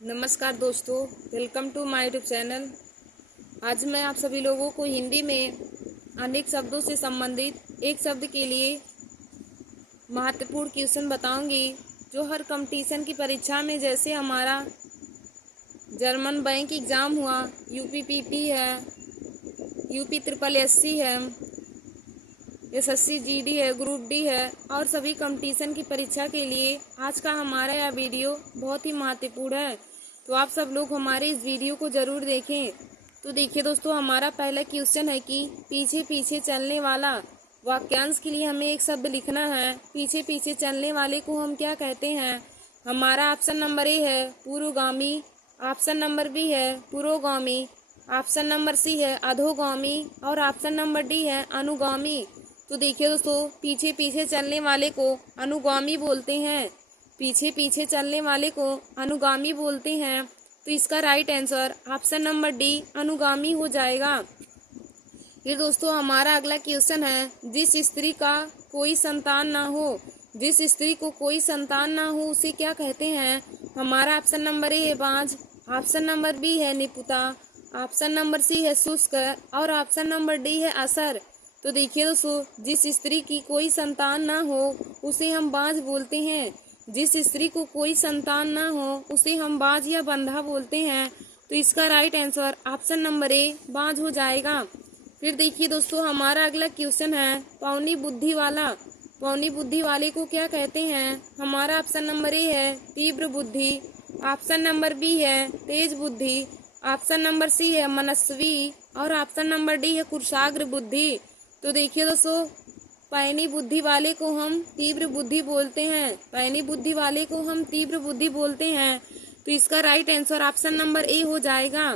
नमस्कार दोस्तों, welcome to my YouTube channel. आज मैं आप सभी लोगों को हिंदी में अनेक शब्दों से संबंधित एक शब्द के लिए महत्वपूर्ण क्वेश्चन बताऊंगी, जो हर कंपटीशन की परीक्षा में, जैसे हमारा जर्मन बैंक एग्ज़ाम हुआ, यूपीपीपी है, यूपी ट्रिपल एससी है, एसएससी जीडी है, ग्रुप डी है और सभी कंपटीशन की परीक्षा के लिए आज का हमारा यह वीडियो बहुत ही महत्वपूर्ण है। तो आप सब लोग हमारे इस वीडियो को ज़रूर देखें। तो देखिए दोस्तों, हमारा पहला क्वेश्चन है कि पीछे पीछे चलने वाला। वाक्यांश के लिए हमें एक शब्द लिखना है। पीछे पीछे चलने वाले को हम क्या कहते हैं? हमारा ऑप्शन नंबर ए है पूर्वगामी, ऑप्शन नंबर बी है पुरोगामी, ऑप्शन नंबर सी है अधोगामी और ऑप्शन नंबर डी है अनुगामी। तो देखिए दोस्तों, पीछे पीछे चलने वाले को अनुगामी बोलते हैं। पीछे पीछे चलने वाले को अनुगामी बोलते हैं। तो इसका right answer option number D अनुगामी हो जाएगा। फिर दोस्तों, हमारा अगला क्वेश्चन है, जिस स्त्री का कोई संतान ना हो। जिस स्त्री को कोई संतान ना हो उसे क्या कहते हैं? हमारा ऑप्शन नंबर ए है बांझ, ऑप्शन नंबर बी है निपुता, ऑप्शन नंबर सी है शुष्क और ऑप्शन नंबर डी है असर। तो देखिए दोस्तों, जिस स्त्री की कोई संतान ना हो उसे हम बांझ बोलते हैं। जिस स्त्री को कोई संतान ना हो उसे हम बांझ या बंधा बोलते हैं। तो इसका right answer option number A बांझ हो जाएगा। फिर देखिए दोस्तों, हमारा अगला क्वेश्चन है, पौनी बुद्धि वाला। पौनी बुद्धि वाले को क्या कहते हैं? हमारा ऑप्शन नंबर ए है तीव्र बुद्धि, ऑप्शन नंबर बी है तेज बुद्धि, ऑप्शन नंबर सी है मनस्वी और ऑप्शन नंबर डी है कुशाग्र बुद्धि। तो देखिए दोस्तों, पैनी बुद्धि वाले को हम तीव्र बुद्धि बोलते हैं। पैनी बुद्धि वाले को हम तीव्र बुद्धि बोलते हैं। तो इसका राइट आंसर ऑप्शन नंबर ए हो जाएगा।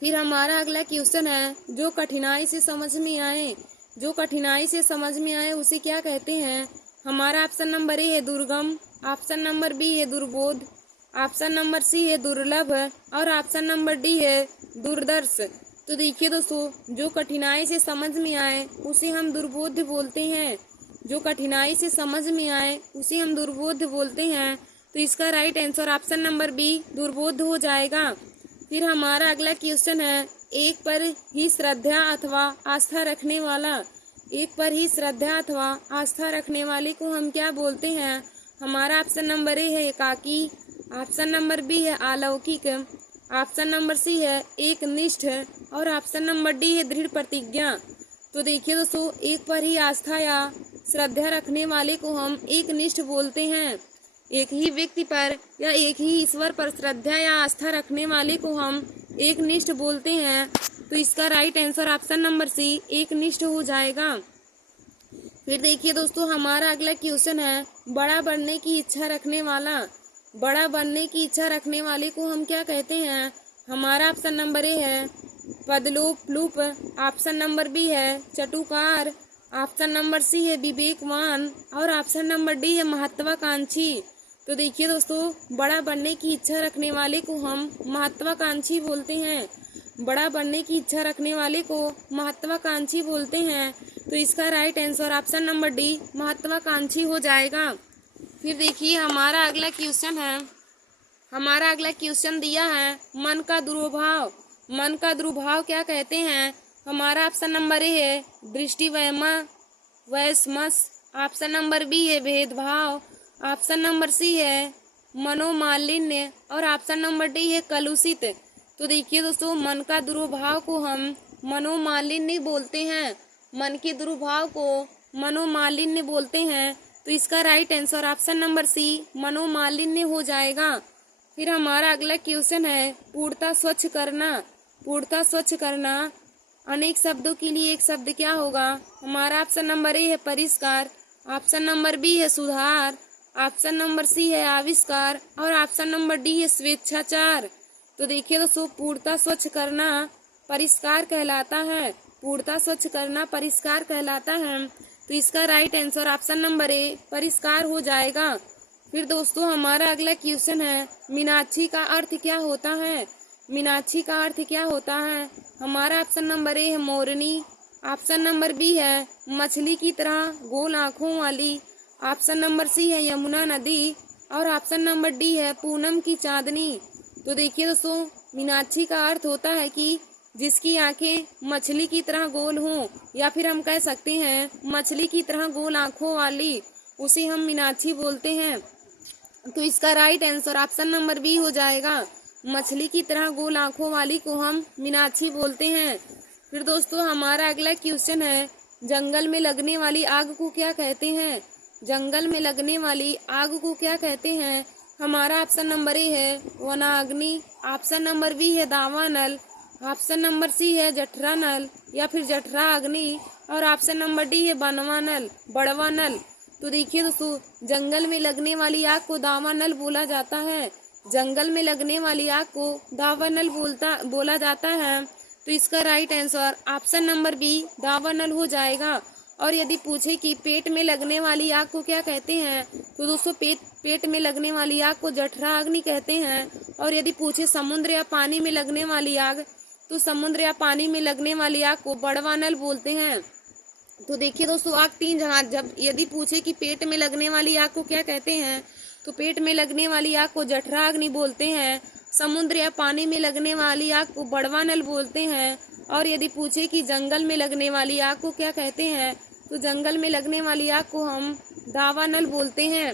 फिर हमारा अगला क्वेश्चन है, जो कठिनाई से समझ में आए। जो कठिनाई से समझ में आए उसे क्या कहते हैं? हमारा ऑप्शन नंबर ए है दुर्गम, ऑप्शन नंबर बी है दुर्बोध, ऑप्शन नंबर सी है दुर्लभ और ऑप्शन नंबर डी है दुर्दर्श। तो देखिए दोस्तों, जो कठिनाई से समझ में आए उसे हम दुर्बोध बोलते हैं। जो कठिनाई से समझ में आए उसे हम दुर्बोध बोलते हैं। तो इसका right answer option number B दुर्बोध हो जाएगा। फिर हमारा अगला क्वेश्चन है, एक पर ही श्रद्धा अथवा आस्था रखने वाला। एक पर ही श्रद्धा अथवा आस्था रखने वाले को हम क्या बोलते हैं? हमारा ऑप्शन नंबर ए है एकाकी, ऑप्शन नंबर बी है अलौकिक, ऑप्शन नंबर सी है एक निष्ठ और ऑप्शन नंबर डी है दृढ़ प्रतिज्ञा। तो देखिए दोस्तों, एक पर ही आस्था या श्रद्धा रखने वाले को हम एक निष्ठ बोलते हैं। एक ही व्यक्ति पर या एक ही ईश्वर पर श्रद्धा या आस्था रखने वाले को हम एक निष्ठ बोलते हैं। तो इसका right answer option number C एक निष्ठ हो जाएगा। फिर देखिए दोस्तों, हमारा अगला क्वेश्चन है, बड़ा बनने की इच्छा रखने वाला। बड़ा बनने की इच्छा रखने वाले को हम क्या कहते हैं? हमारा ऑप्शन नंबर ए है पदलोप, ऑप्शन नंबर बी है चटुकार, ऑप्शन नंबर सी है विवेकवान और ऑप्शन नंबर डी है महत्वाकांक्षी। तो देखिए दोस्तों, बड़ा बनने की इच्छा रखने वाले को हम महत्वाकांक्षी बोलते हैं। बड़ा बनने की इच्छा रखने वाले को महत्वाकांक्षी बोलते हैं। तो इसका right answer option number D महत्वाकांक्षी हो जाएगा। फिर देखिए, हमारा अगला क्वेश्चन है, हमारा अगला क्वेश्चन दिया है मन का दुर्भाव। मन का दुर्भाव क्या कहते हैं? हमारा ऑप्शन नंबर ए है दृष्टि वैषमस, ऑप्शन नंबर बी है भेदभाव, ऑप्शन नंबर सी है मनोमालिन्य और ऑप्शन नंबर डी है कलुषित। तो देखिए दोस्तों, मन का दुर्भाव को हम मनोमालिन्य बोलते हैं। मन के दुर्भाव को मनोमालिन्य बोलते हैं। तो इसका right answer option number C मनोमालिन्य हो जाएगा। फिर हमारा अगला क्वेश्चन है, पूर्णता स्वच्छ करना। पूर्णता स्वच्छ करना, अनेक शब्दों के लिए एक शब्द क्या होगा? हमारा ऑप्शन नंबर ए है परिष्कार, ऑप्शन नंबर बी है सुधार, ऑप्शन नंबर सी है आविष्कार और ऑप्शन नंबर डी है स्वेच्छाचार। तो देखिए दोस्तों, पूर्णता स्वच्छ करना परिष्कार कहलाता है। पूर्णता स्वच्छ करना परिष्कार कहलाता है। तो इसका राइट आंसर ऑप्शन नंबर ए परिष्कार हो जाएगा। फिर दोस्तों, हमारा अगला क्वेश्चन है, मीनाक्षी का अर्थ क्या होता है? मीनाक्षी का अर्थ क्या होता है? हमारा ऑप्शन नंबर ए है मोरनी, ऑप्शन नंबर बी है मछली की तरह गोल आँखों वाली, ऑप्शन नंबर सी है यमुना नदी और ऑप्शन नंबर डी है पूनम की चांदनी। तो देखिए दोस्तों, मीनाक्षी का अर्थ होता है कि जिसकी आंखें मछली की तरह गोल हों, या फिर हम कह सकते हैं मछली की तरह गोल आंखों वाली, उसे हम मीनाक्षी बोलते हैं। तो इसका right answer option number B हो जाएगा। मछली की तरह गोल आंखों वाली को हम मीनाक्षी बोलते हैं। फिर दोस्तों हमारा अगला क्वेश्चन है, जंगल में लगने वाली आग को क्या कहते हैं? जंगल में लगने वाली आग को क्या कहते हैं? हमारा ऑप्शन नंबर ए है वनाग्नि, ऑप्शन नंबर बी है दावानल, ऑप्शन नंबर सी है जठरा नल या फिर जठरा अग्नि, और ऑप्शन नंबर डी है बनवानल, बड़वानल। तो देखिए दोस्तों, जंगल में लगने वाली आग को दावानल बोला जाता है। जंगल में लगने वाली आग को दावानल बोला जाता है। तो इसका right answer option number B दावानल हो जाएगा। और यदि पूछे कि पेट में लगने वाली आग को क्या कहते हैं, तो दोस्तों पेट में लगने वाली आग को जठरा अग्नि कहते हैं। और यदि पूछे समुद्र या पानी में लगने वाली आग, तो समुद्र या पानी में लगने वाली आग को बड़वानल बोलते हैं। तो देखिए दोस्तों, आग तीन जहां, जब यदि पूछे कि पेट में लगने वाली आग को क्या कहते हैं, तो पेट में लगने वाली आग को जठरा अग्नि बोलते हैं। समुद्र या पानी में लगने वाली आग को बड़वानल बोलते हैं। और यदि पूछे कि जंगल में लगने वाली आग को क्या कहते हैं, तो जंगल में लगने वाली आग को हम दावानल बोलते हैं।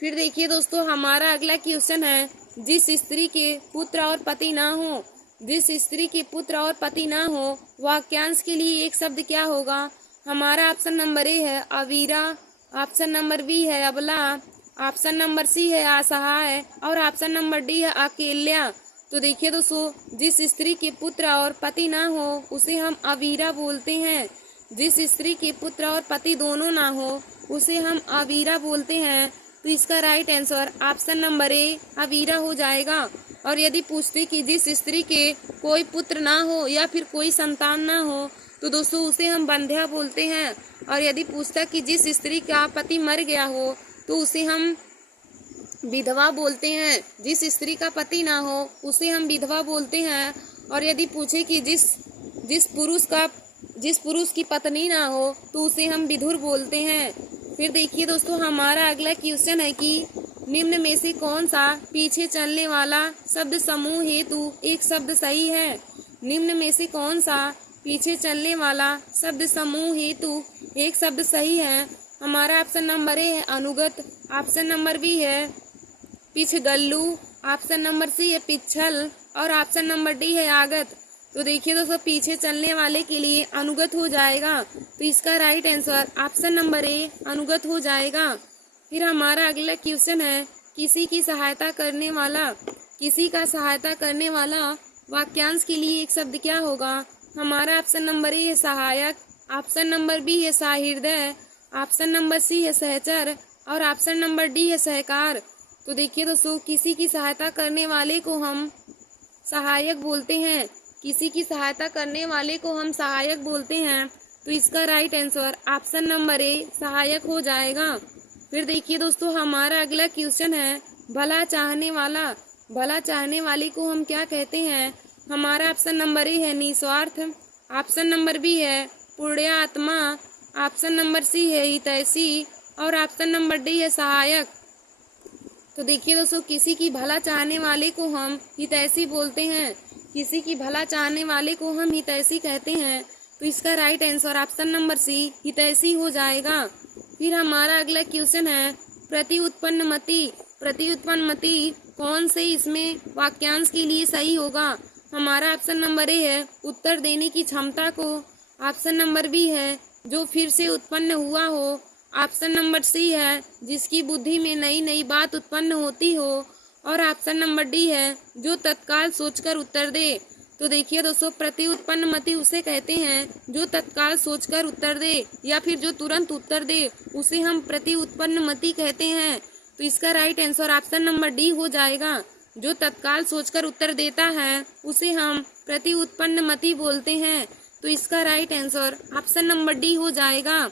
फिर देखिए दोस्तों, हमारा अगला क्वेश्चन है, जिस स्त्री के पुत्र और पति ना हो, जिस स्त्री के पुत्र और पति ना हो, वाक्यांश के लिए एक शब्द क्या होगा? हमारा ऑप्शन नंबर ए है अवीरा, ऑप्शन नंबर बी है अबला, ऑप्शन नंबर सी है असहाय, और ऑप्शन नंबर डी है अकेल्या। तो देखिए दोस्तों, जिस स्त्री के पुत्र और पति ना हो उसे हम अवीरा बोलते हैं। जिस स्त्री के पुत्र और पति दोनों ना हो उसे हम अवीरा बोलते हैं। तो इसका राइट आंसर ऑप्शन नंबर ए अवीरा हो जाएगा। और यदि पूछते कि जिस स्त्री के कोई पुत्र ना हो या फिर कोई संतान ना हो, तो दोस्तों उसे हम बंध्या बोलते हैं। और यदि पूछता कि जिस स्त्री का पति मर गया हो, तो उसे हम विधवा बोलते हैं। जिस स्त्री का पति ना हो उसे हम विधवा बोलते हैं। और यदि पूछे कि जिस पुरुष की पत्नी ना हो, तो उसे हम विधुर बोलते हैं। फिर देखिए दोस्तों, हमारा अगला क्वेश्चन है कि निम्न में से कौन सा पीछे चलने वाला शब्द समूह हेतु एक शब्द सही है? निम्न में से कौन सा पीछे चलने वाला शब्द समूह हेतु एक शब्द सही है? हमारा ऑप्शन नंबर ए है अनुगत, ऑप्शन नंबर बी है पिछगल्लू, ऑप्शन नंबर सी है पिछल, और ऑप्शन नंबर डी है आगत। तो देखिए दोस्तों, पीछे चलने वाले के लिए अनुगत हो जाएगा। तो इसका right answer option number A अनुगत हो जाएगा। फिर हमारा अगला क्वेश्चन है, किसी की सहायता करने वाला, किसी का सहायता करने वाला वाक्यांश के लिए एक शब्द क्या होगा? हमारा ऑप्शन नंबर ए है सहायक, ऑप्शन नंबर बी है सहृदय, ऑप्शन नंबर सी है सहचर, और ऑप्शन नंबर डी है सहकार। तो देखिए दोस्तों, किसी की सहायता करने वाले को हम सहायक बोलते हैं। किसी की सहायता करने वाले को हम सहायक बोलते हैं। तो इसका राइट आंसर ऑप्शन नंबर ए सहायक हो जाएगा। फिर देखिए दोस्तों, हमारा अगला क्वेश्चन है, भला चाहने वाला, भला चाहने वाले को हम क्या कहते हैं? हमारा ऑप्शन नंबर ए है निस्वार्थ, ऑप्शन नंबर बी है पुण्यात्मा, ऑप्शन नंबर सी है हितैषी, और ऑप्शन नंबर डी है सहायक। तो देखिए दोस्तों, किसी की भला चाहने वाले को हम हितैषी बोलते हैं। किसी की भला चाहने वाले को हम हितैषी कहते हैं। तो इसका right answer option number C हितैषी हो जाएगा। फिर हमारा अगला क्वेश्चन है, प्रति उत्पन्नमति, प्रति उत्पन्नमति कौन से इसमें वाक्यांश के लिए सही होगा? हमारा ऑप्शन नंबर ए है उत्तर देने की क्षमता को, ऑप्शन नंबर बी है जो फिर से उत्पन्न हुआ हो, ऑप्शन नंबर सी है जिसकी बुद्धि में नई नई बात उत्पन्न होती हो, और ऑप्शन नंबर डी है जो तत्काल सोचकर उत्तर दे। तो देखिए दोस्तों, प्रति उत्पन्नमति उसे कहते हैं जो तत्काल सोचकर उत्तर दे या फिर जो तुरंत उत्तर दे, उसे हम प्रति उत्पन्नमति कहते हैं। तो इसका right answer option number D हो जाएगा। जो तत्काल सोचकर उत्तर देता है उसे हम प्रति उत्पन्नमति बोलते हैं। तो इसका right answer option number D हो जाएगा।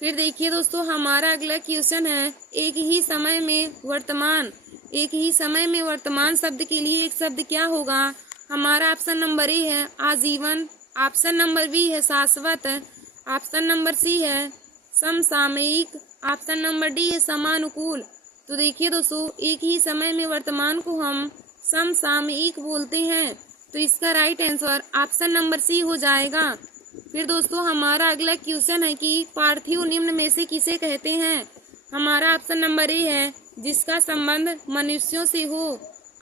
फिर देखिए दोस्तों, हमारा अगला क्वेश्चन है, एक ही समय में वर्तमान, एक ही समय में वर्तमान शब्द के लिए एक शब्द क्या होगा? हमारा ऑप्शन नंबर ए है आजीवन, ऑप्शन नंबर बी है शाश्वत, ऑप्शन नंबर सी है समसामयिक, ऑप्शन नंबर डी है समानुकूल, तो देखिए दोस्तों, एक ही समय में वर्तमान को हम समसामयिक बोलते हैं। तो इसका right answer option number C हो जाएगा। फिर दोस्तों हमारा अगला क्वेश्चन है कि पार्थिव निम्न में से किसे कहते हैं। हमारा ऑप्शन नंबर ए है जिसका संबंध मनुष्यों से हो।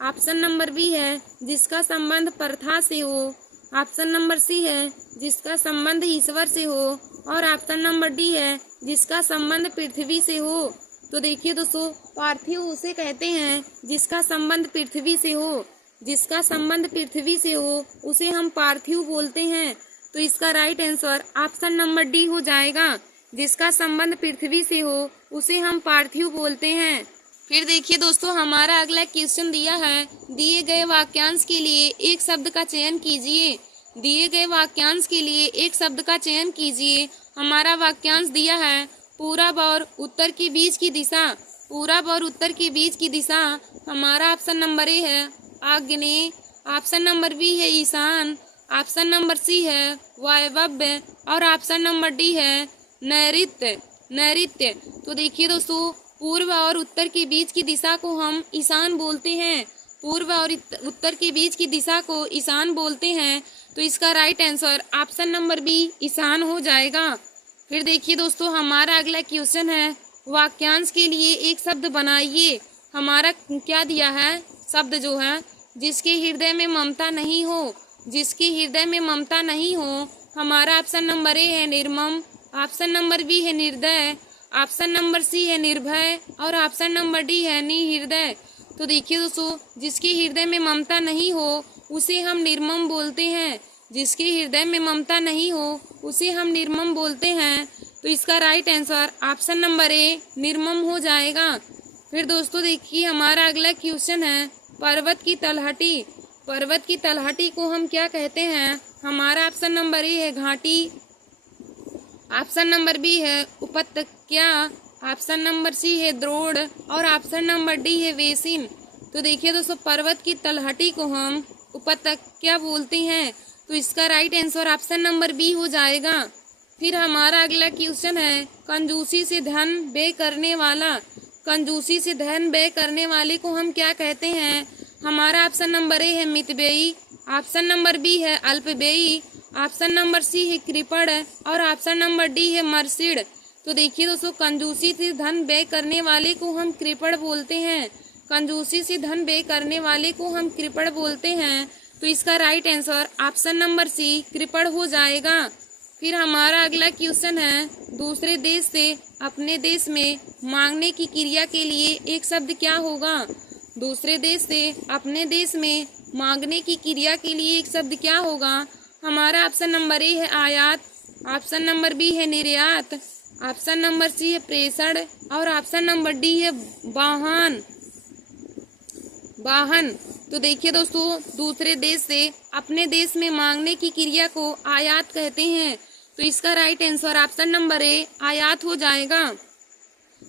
ऑप्शन नंबर बी है जिसका संबंध प्रथा से हो। ऑप्शन नंबर सी है जिसका संबंध ईश्वर से हो। और ऑप्शन नंबर डी है जिसका संबंध पृथ्वी से हो। तो देखिए दोस्तों, पार्थिव उसे कहते हैं जिसका संबंध पृथ्वी से हो। जिसका संबंध पृथ्वी से हो उसे हम पार्थिव बोलते हैं। तो इसका right answer option number D हो जाएगा। जिसका संबंध पृथ्वी से हो उसे हम पार्थिव बोलते हैं। फिर देखिए दोस्तों, हमारा अगला क्वेश्चन दिया है, दिए गए वाक्यांश के लिए एक शब्द का चयन कीजिए। दिए गए वाक्यांश के लिए एक शब्द का चयन कीजिए। हमारा वाक्यांश दिया है, पूरब और उत्तर के बीच की दिशा। पूरब और उत्तर के बीच की दिशा। हमारा ऑप्शन नंबर ए है आग्नेय। ऑप्शन नंबर बी है ईशान। ऑप्शन नंबर सी है वायव्य। और ऑप्शन नंबर डी है नैऋत्य। नैऋत्य। तो देखिए दोस्तों, पूर्व और उत्तर के बीच की दिशा को हम ईशान बोलते हैं। पूर्व और उत्तर के बीच की दिशा को ईशान बोलते हैं। तो इसका right answer option number B ईशान हो जाएगा। फिर देखिए दोस्तों, हमारा अगला क्वेश्चन है, वाक्यांश के लिए एक शब्द बनाइए। हमारा क्या दिया है, शब्द जो है, जिसके हृदय में ममता नहीं हो। जिसके हृदय में ममता नहीं हो। हमारा ऑप्शन नंबर ए है निर्मम। ऑप्शन नंबर बी है निर्दय। ऑप्शन नंबर सी है निर्भय। और ऑप्शन नंबर डी है निहृदय। तो देखिए दोस्तों, जिसके हृदय में ममता नहीं हो उसे हम निर्मम बोलते हैं। जिसके हृदय में ममता नहीं हो उसे हम निर्मम बोलते हैं। तो इसका राइट आंसर ऑप्शन नंबर ए निर्मम हो जाएगा। फिर दोस्तों देखिए, हमारा अगला क्वेश्चन है, पर्वत की तलहटी। पर्वत की तलहटी को हम क्या कहते हैं। हमारा ऑप्शन नंबर ए है घाटी। ऑप्शन नंबर बी है उपत्यका। ऑप्शन नंबर सी है द्रोण। और ऑप्शन नंबर डी है बेसिन। तो देखिए दोस्तों, पर्वत की तलहटी को हम उपत्यका बोलते हैं। तो इसका right answer option number B हो जाएगा। फिर हमारा अगला क्वेश्चन है, कंजूसी से धन व्यय करने वाला। कंजूसी से धन व्यय करने वाले को हम क्या कहते हैं। हमारा ऑप्शन नंबर ए है मितव्ययी। ऑप्शन नंबर बी है अल्पव्ययी। ऑप्शन नंबर सी है कृपण। और ऑप्शन नंबर डी है मर्सिड। तो देखिए दोस्तों, कंजूसी से धन व्यय करने वाले को हम कृपण बोलते हैं। कंजूसी से धन व्यय करने वाले को हम कृपण बोलते हैं। तो इसका right answer option number C कृपण हो जाएगा। फिर हमारा अगला क्वेश्चन है, दूसरे देश से अपने देश में मांगने की क्रिया के लिए एक शब्द क्या होगा। दूसरे देश से अपने देश में मांगने की क्रिया के लिए एक शब्द क्या होगा। हमारा ऑप्शन नंबर ए है आयात। ऑप्शन नंबर बी है निर्यात। ऑप्शन नंबर सी है प्रेषण। और ऑप्शन नंबर डी है वाहन। वाहन। तो देखिए दोस्तों, दूसरे देश से अपने देश में मांगने की क्रिया को आयात कहते हैं। तो इसका राइट आंसर ऑप्शन नंबर ए आयात हो जाएगा।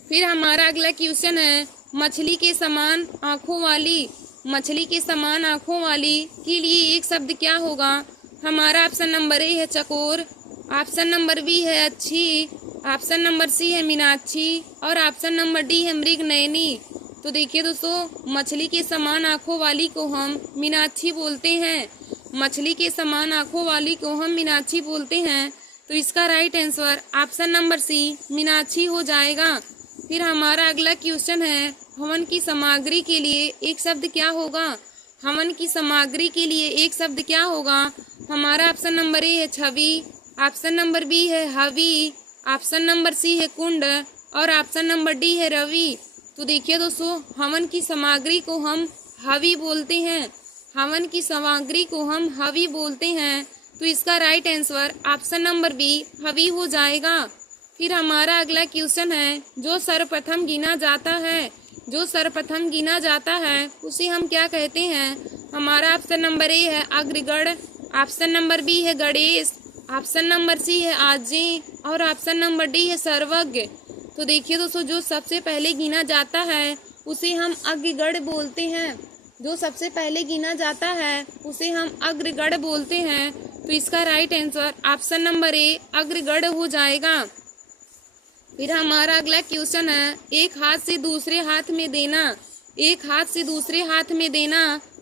फिर हमारा अगला क्वेश्चन है, मछली के समान आँखों वाली। मछली के समान आँखों वाली के लिए एक शब्द क्या होगा। हमारा ऑप्शन नंबर ए है चकोर। ऑप्शन नंबर बी है अच्छी। ऑप्शन नंबर सी है मीनाक्षी। और ऑप्शन नंबर डी है मृगनयनी। तो देखिए दोस्तों, मछली के समान आँखों वाली को हम मीनाक्षी बोलते हैं। मछली के समान आँखों वाली को हम मीनाक्षी बोलते हैं। तो इसका right answer option number C Meenakshi हो जाएगा। फिर हमारा अगला क्वेश्चन है, हवन की सामग्री के लिए एक शब्द क्या होगा। हवन की सामग्री के लिए एक शब्द क्या होगा। हमारा ऑप्शन नंबर ए है छवि। ऑप्शन नंबर बी है हवि। ऑप्शन नंबर सी है कुंड। और ऑप्शन नंबर डी है रवि। तो देखिए दोस्तों, हवन की सामग्री को हम हवि बोलते हैं। हवन की सामग्री को हम हवि बोलते हैं। तो इसका right answer option number B हवि हो जाएगा। फिर हमारा अगला क्वेश्चन है, जो सर्वप्रथम गिना जाता है। जो सर्वप्रथम गिना जाता है उसे हम क्या कहते हैं। हमारा ऑप्शन नंबर ए है अग्रगण। ऑप्शन नंबर बी है गणेश। ऑप्शन नंबर सी है आजी। और ऑप्शन नंबर डी है सर्वज्ञ। तो देखिए दोस्तों, जो सबसे पहले गिना जाता है उसे हम अग्रगण बोलते हैं। जो सबसे पहले गिना जाता है उसे हम अग्रगण बोलते हैं। तो इसका right answer option number A अग्रगण हो जाएगा। फिर हमारा अगला क्वेश्चन है, एक हाथ से दूसरे हाथ में देना। एक हाथ से दूसरे हाथ में देना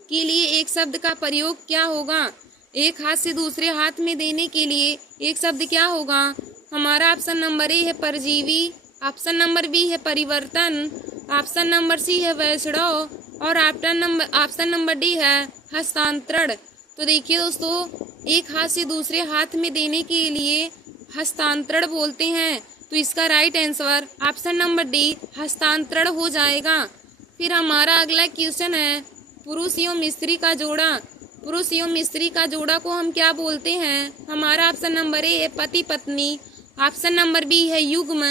के लिए एक शब्द का प्रयोग क्या होगा? एक हाथ से दूसरे हाथ में देने के लिए एक शब्द क्या होगा? हमारा ऑप्शन नंबर ए है परजीवी, ऑप्शन नंबर बी है परिवर्तन, ऑप्शन नंबर सी है वैष्णव और ऑप्शन नंबर डी है हस्तांतरण। तो देखिए दोस्तों, एक हाथ से दूसरे हाथ में देने के लिए हस्तांतरण बोलते हैं, तो इसका right answer option number D हस्तांतरण हो जाएगा। फिर हमारा अगला क्वेश्चन है, पुरुष एवं स्त्री का जोड़ा। पुरुष एवं स्त्री का जोड़ा को हम क्या बोलते हैं? हमारा ऑप्शन नंबर ए है पति पत्नी, ऑप्शन नंबर बी है युग्म,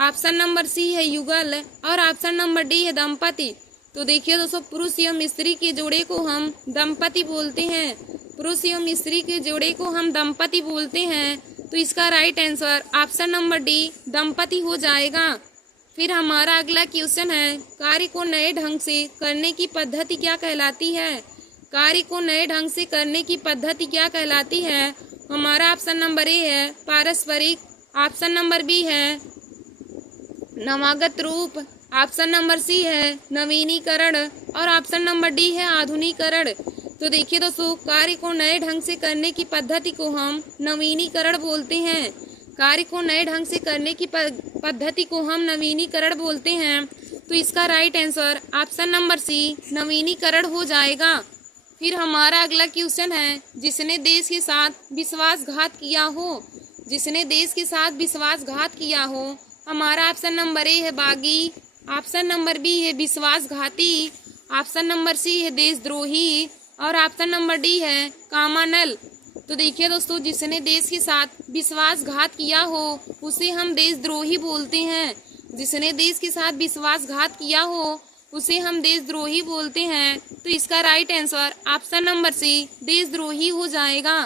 ऑप्शन नंबर सी है युगल और ऑप्शन नंबर डी है दंपति। तो देखिए दोस्तों, पुरुष एवं स्त्री के जोड़े को हम दंपति बोलते हैं। पुरुष एवं स्त्री के जोड़े को हम दंपति बोलते हैं, तो इसका right answer option number D दंपति हो जाएगा। फिर हमारा अगला क्वेश्चन है, कार्य को नए ढंग से करने की पद्धति क्या कहलाती है? कार्य को नए ढंग से करने की पद्धति क्या कहलाती है? हमारा ऑप्शन नंबर ए है पारस्परिक, ऑप्शन नंबर बी है नवागत रूप, ऑप्शन नंबर सी है नवीनीकरण और ऑप्शन नंबर डी है आधुनिकीकरण। तो देखिए दोस्तों, कार्य को नए ढंग से करने की पद्धति को हम नवीनीकरण बोलते हैं। कार्य को नए ढंग से करने की पद्धति को हम नवीनीकरण बोलते हैं, तो इसका right answer option number C नवीनीकरण हो जाएगा। फिर हमारा अगला क्वेश्चन है, जिसने देश के साथ विश्वासघात किया हो। जिसने देश के साथ विश्वासघात किया हो, हमारा ऑप्शन नंबर ए है बागी, ऑप्शन नंबर बी है विश्वासघाती, ऑप्शन नंबर सी है देशद्रोही और ऑप्शन नंबर डी है कामानल। तो देखिए दोस्तों, जिसने देश के साथ विश्वासघात किया हो उसे हम देशद्रोही बोलते हैं। जिसने देश के साथ विश्वासघात किया हो उसे हम देशद्रोही बोलते हैं, तो इसका right answer option number C देशद्रोही हो जाएगा।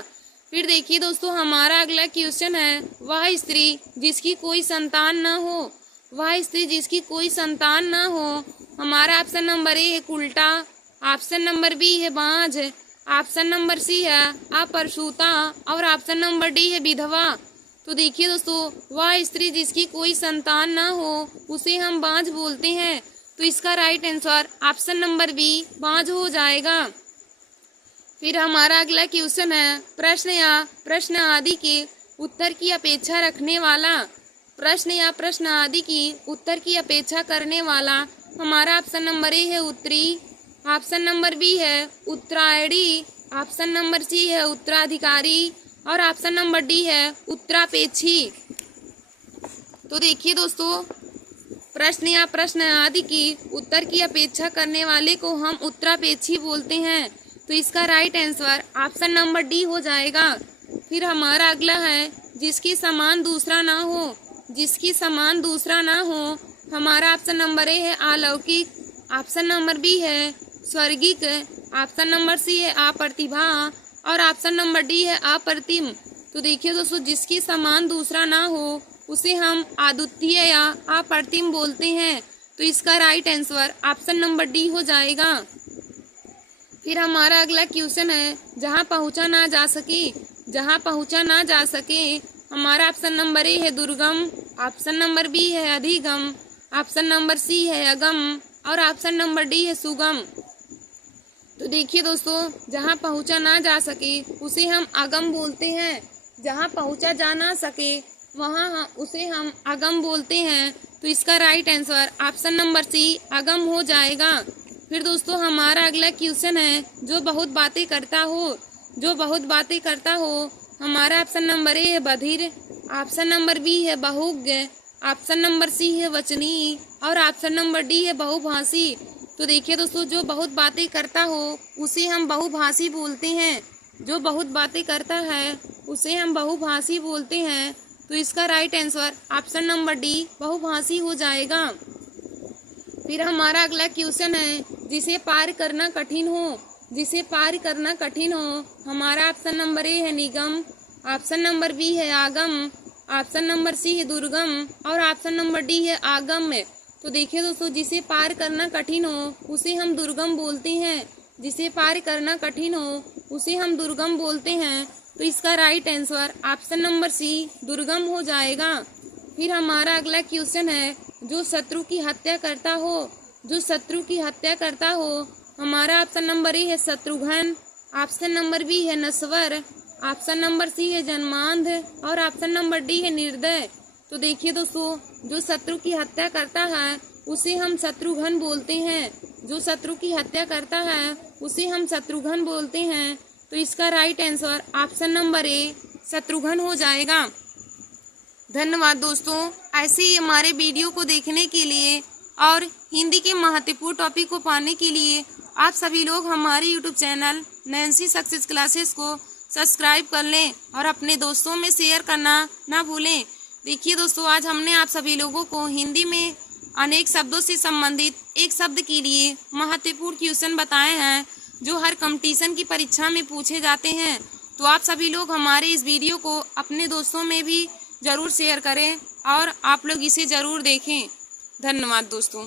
फिर देखिए दोस्तों, हमारा अगला क्वेश्चन है, वह स्त्री जिसकी कोई संतान न हो। वह स्त्री जिसकी कोई संतान न हो, हमारा ऑप्शन नंबर ए है उल्टा, ऑप्शन नंबर बी है बांझ, ऑप्शन नंबर सी है अप्रसूता और ऑप्शन नंबर डी है विधवा। तो देखिए दोस्तों, वह स्त्री जिसकी कोई संतान ना हो उसे हम बांझ बोलते हैं, तो इसका right answer option number B बांझ हो जाएगा। फिर हमारा अगला क्वेश्चन है, प्रश्न या प्रश्न आदि के उत्तर की अपेक्षा रखने वाला। प्रश्न या प्रश्न आदि की उत्तर की अपेक्षा करने वाला, हमारा ऑप्शन नंबर ए है उत्तरी, ऑप्शन नंबर बी है उत्तरायणी, ऑप्शन नंबर सी है उत्तराधिकारी और ऑप्शन नंबर डी है उत्तरापेक्षी। तो देखिए दोस्तों, प्रश्न या प्रश्न आदि की उत्तर की अपेक्षा करने वाले को हम उत्तरापेक्षी बोलते हैं, तो इसका right answer option number D हो जाएगा। फिर हमारा अगला है, जिसकी समान दूसरा ना हो। जिसकी समान दूसरा ना हो, हमारा ऑप्शन नंबर ए है अलौकिक, ऑप्शन नंबर बी है स्वर्गिक, ऑप्शन नंबर सी है अप्रतिभा और ऑप्शन नंबर डी है अप्रतिम। तो देखिए दोस्तों, जिसकी समान दूसरा ना हो उसे हम अद्वितीय या अप्रतिम बोलते हैं, तो इसका right answer option number D हो जाएगा। फिर हमारा अगला क्वेश्चन है, जहाँ पहुँचा ना जा सके। जहाँ पहुँचा ना जा सके, हमारा ऑप्शन नंबर ए है दुर्गम, ऑप्शन नंबर बी है अधिगम, ऑप्शन नंबर सी है अगम और ऑप्शन नंबर डी है सुगम। तो देखिए दोस्तों, जहाँ पहुँचा ना जा सके उसे हम अगम बोलते हैं। जहाँ पहुँचा जा ना सके वहाँ उसे हम अगम बोलते हैं, तो इसका right answer option number C अगम हो जाएगा। फिर दोस्तों, हमारा अगला क्वेश्चन है, जो बहुत बातें करता हो। जो बहुत बातें करता हो, हमारा ऑप्शन नंबर ए है बधिर, ऑप्शन नंबर बी है बहुज्ञ, ऑप्शन नंबर सी है वचनी और ऑप्शन नंबर डी है बहुभाषी। तो देखिए दोस्तों, जो बहुत बातें करता हो उसे हम बहुभाषी बोलते हैं। जो बहुत बातें करता है उसे हम बहुभाषी बोलते हैं, तो इसका right answer option number D बहुभाषी हो जाएगा। फिर हमारा अगला क्वेश्चन है, जिसे पार करना कठिन हो। जिसे पार करना कठिन हो, हमारा ऑप्शन नंबर ए है निगम, ऑप्शन नंबर बी है आगम, ऑप्शन नंबर सी है दुर्गम और ऑप्शन नंबर डी है आगम। तो देखिए दोस्तों, जिसे पार करना कठिन हो उसे हम दुर्गम बोलते हैं। जिसे पार करना कठिन हो उसे हम दुर्गम बोलते हैं, तो इसका right answer option number C दुर्गम हो जाएगा। फिर हमारा अगला क्वेश्चन है, जो शत्रु की हत्या करता हो, जो शत्रु की हत्या करता हो। हमारा ऑप्शन नंबर ए है शत्रुघ्न, ऑप्शन नंबर बी है नश्वर, ऑप्शन नंबर सी है जन्मांध और ऑप्शन नंबर डी है निर्दय। तो देखिए दोस्तों, जो शत्रु की हत्या करता है उसे हम शत्रुघ्न बोलते हैं। जो शत्रु की हत्या करता है उसे हम शत्रुघ्न बोलते हैं। तो इसका right answer option number A Shatrughan हो जाएगा। धन्यवाद दोस्तों, ऐसे ही हमारे वीडियो को देखने के लिए और हिंदी के महत्वपूर्ण टॉपिक को पाने के लिए आप सभी लोग हमारे YouTube channel Nancy success classes को सब्सक्राइब कर लें और अपने दोस्तों में शेयर करना ना भूलें। देखिए दोस्तों, आज हमने आप सभी लोगों को हिंदी में अनेक शब्दों से संबंधित एक शब्द के लिए महत्वपूर्ण क्वेश्चन बताए हैं जो हर कंपटीशन की परीक्षा में पूछे जाते हैं। तो आप सभी लोग हमारे इस वीडियो को अपने दोस्तों में भी ज़रूर शेयर करें और आप लोग इसे ज़रूर देखें। धन्यवाद दोस्तों।